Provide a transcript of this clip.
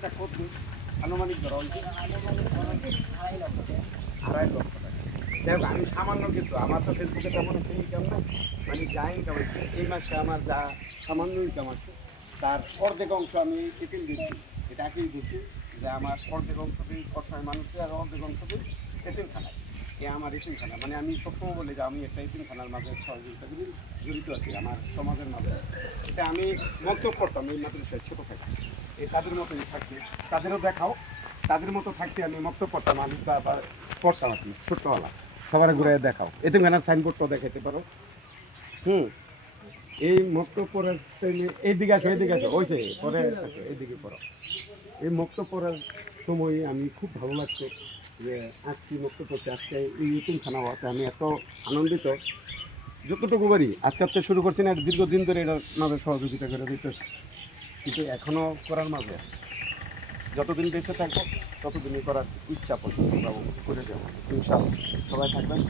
খরচটা কত আনুমানিক ধরা হয়েছে 2.5 লক্ষ টাকা। যাই হোক আমি সামান্য কিছু, আমার তো ফেসবুকে তেমন একটা ইনকাম নেই, মানে যা ইনকাম হচ্ছে এই মাসে আমার যা সামান্য ইনকাম আছে তার অর্ধেক অংশ আমি এটিএম দিচ্ছি। এটা আগেই দিচ্ছি যে আমার অর্ধেক অংশ দিই অসহায় মানুষকে আর অর্ধেক অংশ দিই এতিমখানায়। এ আমার এতিমখানা, মানে আমি সবসময় বলি যে আমি একটা এতিমখানার মাঝে সহযোগিতা করি, জড়িত আছি আমার সমাজের মাঝে। এটা আমি মন্তব্য করতাম এই মাদ্রাসায় ছোটো থাকি, এই তাদের মতোই থাকতে, তাদেরও দেখাও, তাদের মতো থাকতে আমি মন্তব্য করতাম, আমি পড়তাম আর কি ছোট্টওয়ালা, সবার ঘুরে দেখাও এতিমখানার সাইনবোর্ডটাও দেখাতে পারো। হুম, এই মক্তব পড়ার এইদিকে আসো, এইদিকে আসো, ওই যে পরে আসো, এইদিকে পড়ো। এই মক্তব পড়ার সময় আমি খুব ভালো লাগতো যে আজকে মক্তব পড়তে, আজকে এই ইতিমখানা হওয়াতে আমি এত আনন্দিত। যতটুকু পারি আজকাল তো শুরু করছি না, দীর্ঘদিন ধরে এটার মাঝে সহযোগিতা করে দিতে, কিন্তু এখনও করার মাঝে যতদিন বেঁচে থাকবো ততদিনই করার ইচ্ছা করছে, করে যাবো ইনশাআল্লাহ। সবাই থাকবেন।